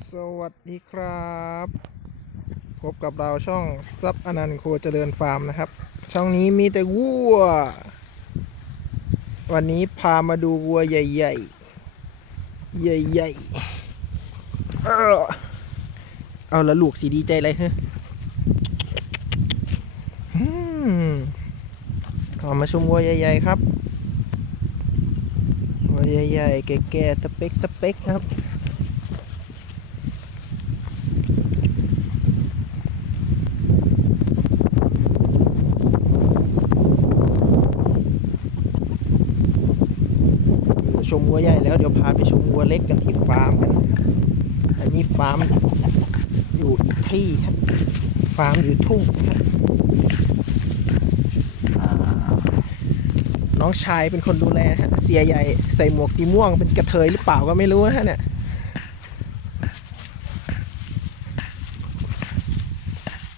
สวัสดีครับ พบกับเราช่องซับอนันต์โคเจริญฟาร์มนะครับ ช่องนี้มีแต่วัว วันนี้พามาดูวัวใหญ่ๆ ใหญ่ๆ เออเอาละลูกสีดีใจอะไรเฮ้ยอืมเอามาชมวัวใหญ่ๆครับ วัวใหญ่ๆ แก่ๆ สเปกสเปกครับ ชมวัวใหญ่แล้วเดี๋ยวพาไปชมวัวเล็กกันที่ฟาร์มกัน อันนี้ฟาร์มอยู่อีกที่ครับฟาร์มอยู่ทุ่งครับน้องชายเป็นคนดูแลฮะเสียใหญ่ใส่หมวกสีม่วงเป็นกระเทยหรือเปล่าก็ไม่รู้นะฮะเนี่ย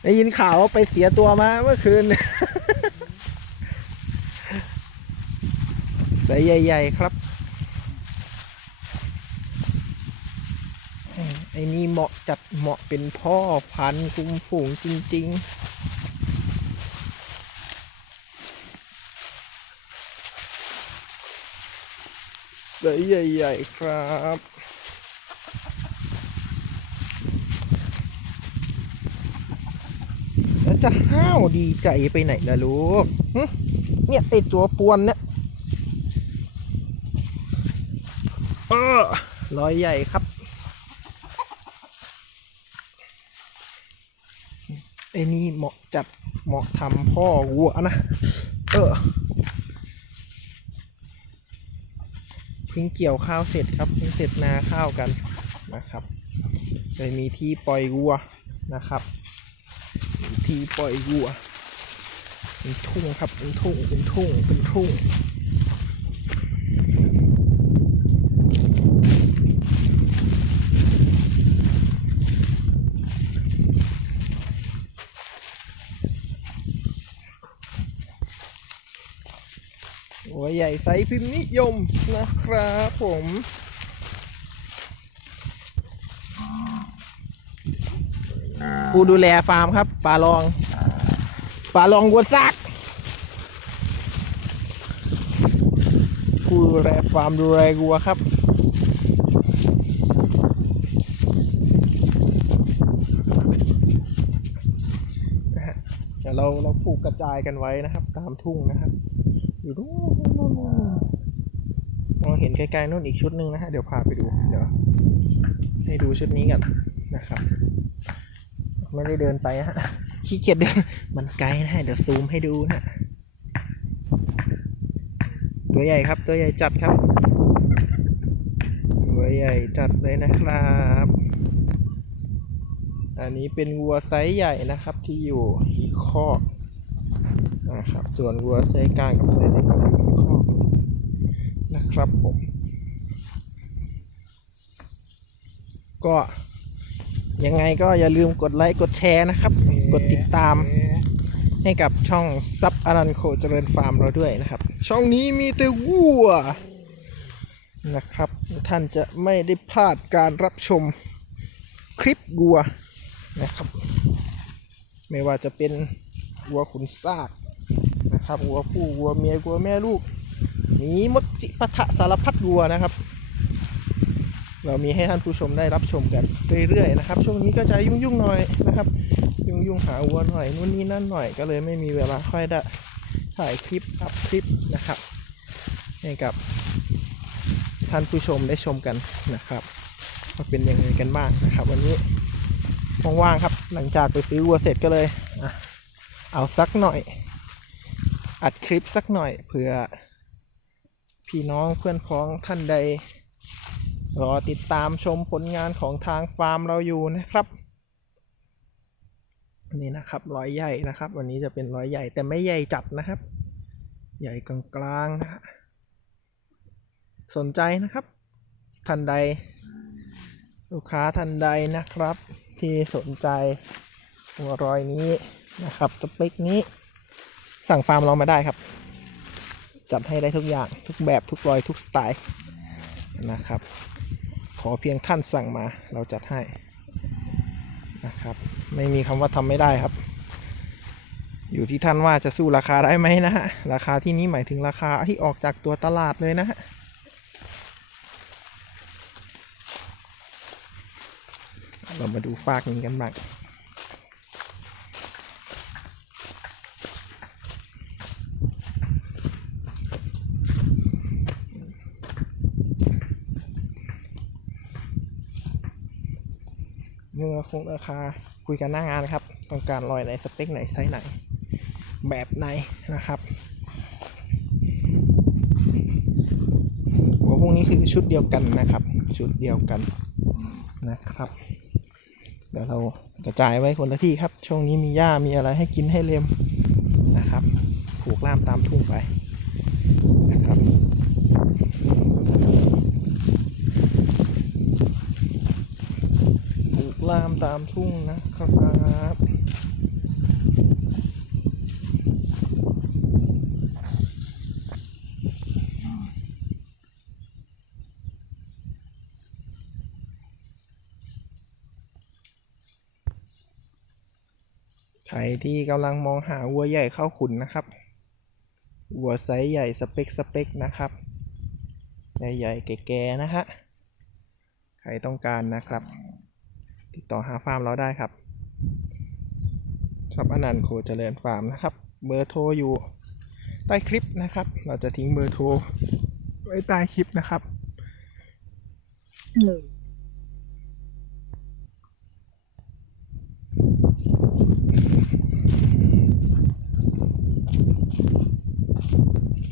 ได้ยินข่าวว่าไปเสียตัวมาเมื่อคืนใส่ใหญ่ ๆ ครับ ไอ้นี่เหมาะจัดเหมาะเป็นพ่อพันธุ์คุมฝูงจริง ๆ ใส่ใหญ่ ๆ ครับแล้วจะห้าวดีใจไปไหนล่ะลูกเนี่ยไอตัวปวนเนี่ยเออร้อยใหญ่ครับ ไอ้นี่เหมาะจัดเหมาะทำพ่อวัวนะเออเพิ่งเกี่ยวข้าวเสร็จครับเพิ่งเสร็จนาข้าวกันนะครับเลยมีที่ปล่อยวัวนะครับที่ปล่อยวัวเป็นทุ่งครับเป็นทุ่งเป็นทุ่งเป็นทุ่ง หัวใหญ่ไซส์พิมพ์นิยมนะครับผมผู้ดูแลฟาร์มครับปลาลองปลาลองวัวซักผู้ดูแลฟาร์มดูแลวัวครับนะฮะเดี๋ยวเราเราปลูกกระจายกันไว้นะครับ ตามทุ่งนะครับ อยู่นู่นมองเห็นไกลๆนู่นอีกชุดหนึ่งนะฮะ เดี๋ยวพาไปดู เดี๋ยวให้ดูชุดนี้กันนะครับ ไม่ได้เดินไปฮะ ขี้เกียจเดิน มันไกลนะฮะ เดี๋ยวซูมให้ดูนะ ตัวใหญ่ครับ ตัวใหญ่จัดครับ ตัวใหญ่จัดเลยนะครับ อันนี้เป็นวัวไซส์ใหญ่นะครับที่อยู่ที่คอก นะครับ ส่วนวัวไซส์กลางกับไซส์เล็กก็อยู่ที่คอกนะครับผม ก็ยังไงก็อย่าลืมกดไลค์กดแชร์นะครับ กดติดตามให้กับช่องซับอารันโคเจริญฟาร์มเราด้วยนะครับ ช่องนี้มีแต่วัวนะครับ ท่านจะไม่ได้พลาดการรับชมคลิปวัวนะครับ ไม่ว่าจะเป็นวัวขุนซาก นะครับวัวผู้วัวเมียวัวแม่ลูกมีมดจิปะทะสารพัดวัวนะครับ เรามีให้ท่านผู้ชมได้รับชมกันเรื่อยๆนะครับ ช่วงนี้ก็จะยุ่งๆหน่อยนะครับ ยุ่งๆหาวัวหน่อยนู่นนี่นั่นหน่อยก็เลยไม่มีเวลาค่อยได้ถ่ายคลิปอัพคลิปนะครับให้กับท่านผู้ชมได้ชมกันนะครับว่าเป็นยังไงกันบ้างนะครับ วันนี้ว่างๆครับหลังจากไปซื้อวัวเสร็จก็เลยเอาสักหน่อย อัดคลิปสักหน่อยเผื่อ พี่น้องเพื่อนพ้องท่านใด รอติดตามชมผลงานของทางฟาร์มเราอยู่นะครับ นี่นะครับร้อยใหญ่นะครับ วันนี้จะเป็นร้อยใหญ่แต่ไม่ใหญ่จัดนะครับ ใหญ่กลางๆนะฮะสนใจนะครับท่านใด ลูกค้าท่านใดนะครับ ที่สนใจหัวรอยนี้นะครับสเปคนี้ สั่งฟาร์มเรามาได้ครับ จัดให้ได้ทุกอย่างทุกแบบทุกรอยทุกสไตล์นะครับ ขอเพียงท่านสั่งมาเราจัดให้นะครับ ไม่มีคำว่าทำไม่ได้ครับ อยู่ที่ท่านว่าจะสู้ราคาได้ไหมนะฮะราคาที่นี้หมายถึงราคาที่ออกจากตัวตลาดเลยนะฮะเรามาดูฟากนี้กันบ้าง คงราคาคุยกันหน้างานครับ ต้องการรอยไหนสเปคไหนไซส์ไหน แบบไหนนะครับหัวพวกนี้คือชุดเดียวกันนะครับ ชุดเดียวกันนะครับ เดี๋ยวเรากระจ่ายไว้คนละที่ครับ ช่วงนี้มีหญ้ามีอะไรให้กินให้เล็มนะครับ ผูกล่ามตามทุ่งไปนะครับ ผูก ลามตามทุ่งนะครับใครที่กำลังมองหาวัวใหญ่เข้าขุนนะครับวัวไซส์ใหญ่สเปคสเปคนะครับ ใหญ่ๆแก่ๆนะฮะ ใครต้องการนะครับ ติดต่อหาฟาร์มเราได้ครับครับอนันต์โคเจริญฟาร์มนะครับเบอร์โทรอยู่ใต้คลิปนะครับ เราจะทิ้งเบอร์โทรไว้ใต้คลิปนะครับ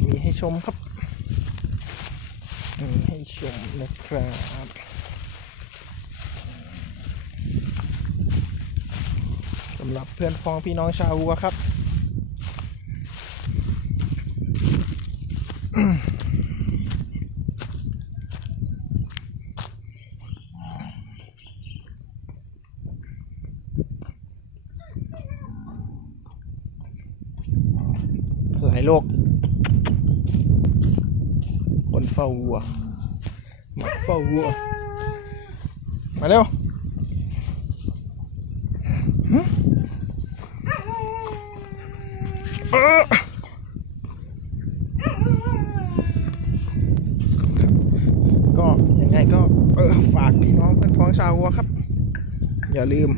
มีให้ชมครับมีให้ชมนะครับำหรับเพื่อนพ้องพี่น้องชาววัวครับ หลายโรคคนเฝ้าวัว มาเฝ้าวัว มาเร็วหึเออ ก็ยังไงก็เออฝากพี่น้องเพื่อนพ้องชาววัวครับ อย่าลืม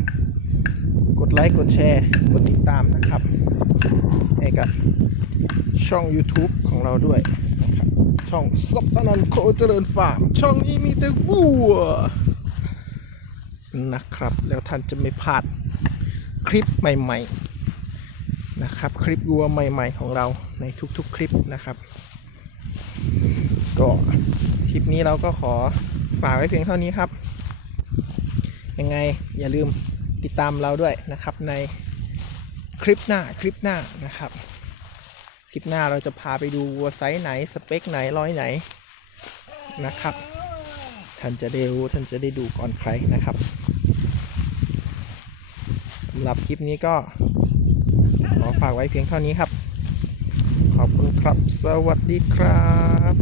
กดไลค์ กดแชร์ กดติดตามนะครับ ให้กับช่อง YouTube ของเราด้วยนะครับช่องซับอนันโคเจริญฟาร์มช่องนี้มีแต่วัวนะครับ แล้วท่านจะไม่พลาดคลิปใหม่ ๆ นะครับ คลิปวัวใหม่ ๆ ของเราในทุกๆ คลิปนะครับก็คลิปนี้เราก็ขอฝากไว้เพียงเท่านี้ครับ ยังไงอย่าลืมติดตามเราด้วยนะครับในคลิปหน้าคลิปหน้านะครับ คลิปหน้าเราจะพาไปดูวัวไซส์ไหนสเปคไหนร้อยไหนนะครับท่านจะได้รู้ท่านจะได้ดูก่อนใครนะครับสำหรับคลิปนี้ก็ ขอฝากไว้เพียงเท่านี้ครับ ขอบคุณครับ สวัสดีครับ